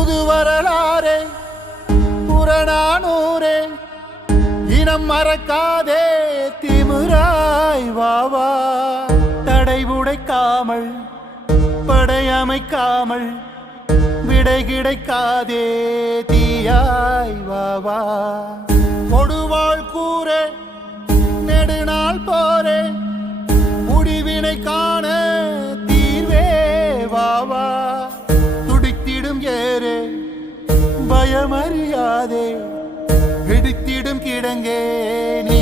புது வரலாறே புறநானூரே இனம் மறக்காதே திமிராய் வாவா தடை உடைக்காமல் படையமைக்காமல் விடை கிடைக்காதே தீயாய் வாவா கொடுவாள் கூரே நெடுநாள் போரே முடிவினை காண தீர்வே வாவா துடித்திடும் ஏரே பயமறியாதே வெடித்திடும் கிடங்கே நீ